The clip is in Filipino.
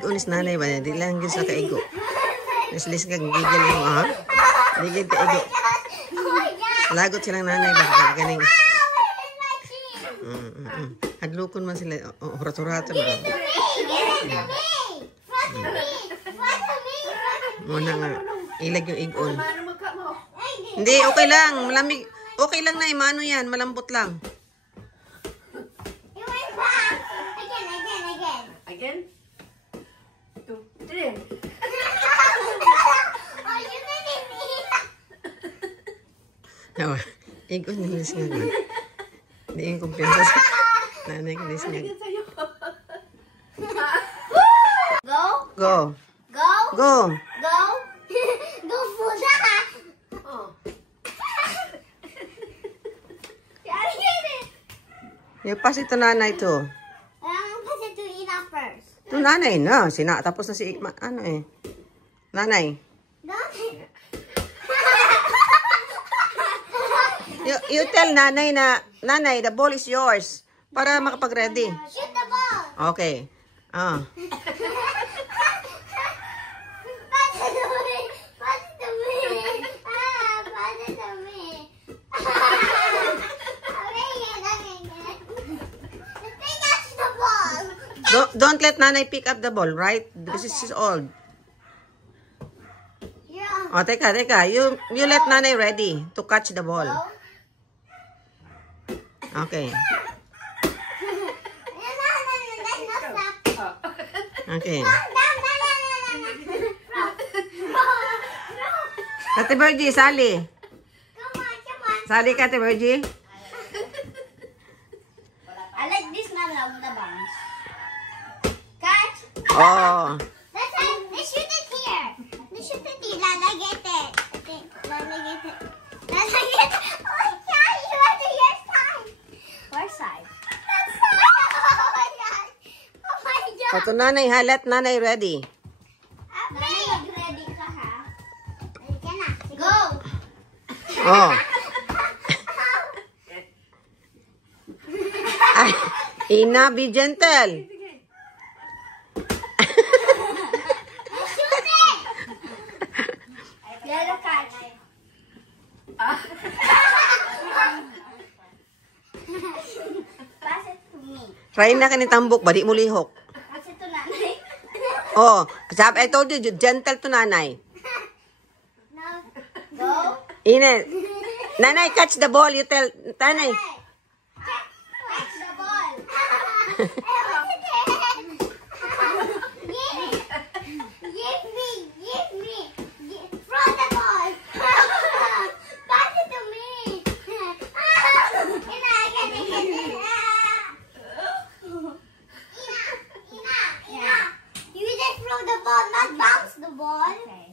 igon is nanay ba? Di lang yun sa kaigo. Naslis ka gigil mo, ha? Gigil kaigo. Lagot silang nanay ba? Ganing. Hadlukon man sila. Hurat-huratan ba? Muna nga. Ilag yung igon. Hindi, okay lang. Malamig. Okay lang na, maano yan. Malambot lang. Again? 2, 3. Nawa, igon nila siya nga. Hindi yung kumpiyansa sa nanay ko nila siya. Go? Go. Go? Go. Go? Go for that! Oh. Yung pass ito nanay to. Pass it to Ina first. Ito nanay na. Tapos na si, ano eh. Nanay. You tell nanay na, nanay, the ball is yours. Para makapag-ready. Shoot the ball! Okay. Ah. Pass it to me! Pass it to me! Pass it to me! Catch the ball! Don't let nanay pick up the ball, right? Because she's old. Yeah. Oh, teka. You let nanay ready to catch the ball. Go. Okay. Okay. Ate Virgie, sali. Come on. Sali ka, Ate Virgie. I like this man of the bounce. Catch. Oh. Let's shoot it here. Let's shoot it here. Lalagay it. Lalagay it. Oh my God, you went to your side. Where side? That side. Oh my God. Oh my God. Ito nanay, let nanay ready. Ready ka ha? Ready ka na. Go. Oh. Ay, Ina, be gentle. Shoot it. Let it catch. Pass it to me. Try na kanitambok, badi mo lihok. Pass it to nanay. Oh, I told you, gentle to nanay. Now, go. Ina, nanay, catch the ball. You tell, nanay. Catch the ball. Give me. Throw the ball. Pass it to me. Ina. You just throw the ball, not bounce the ball. Okay.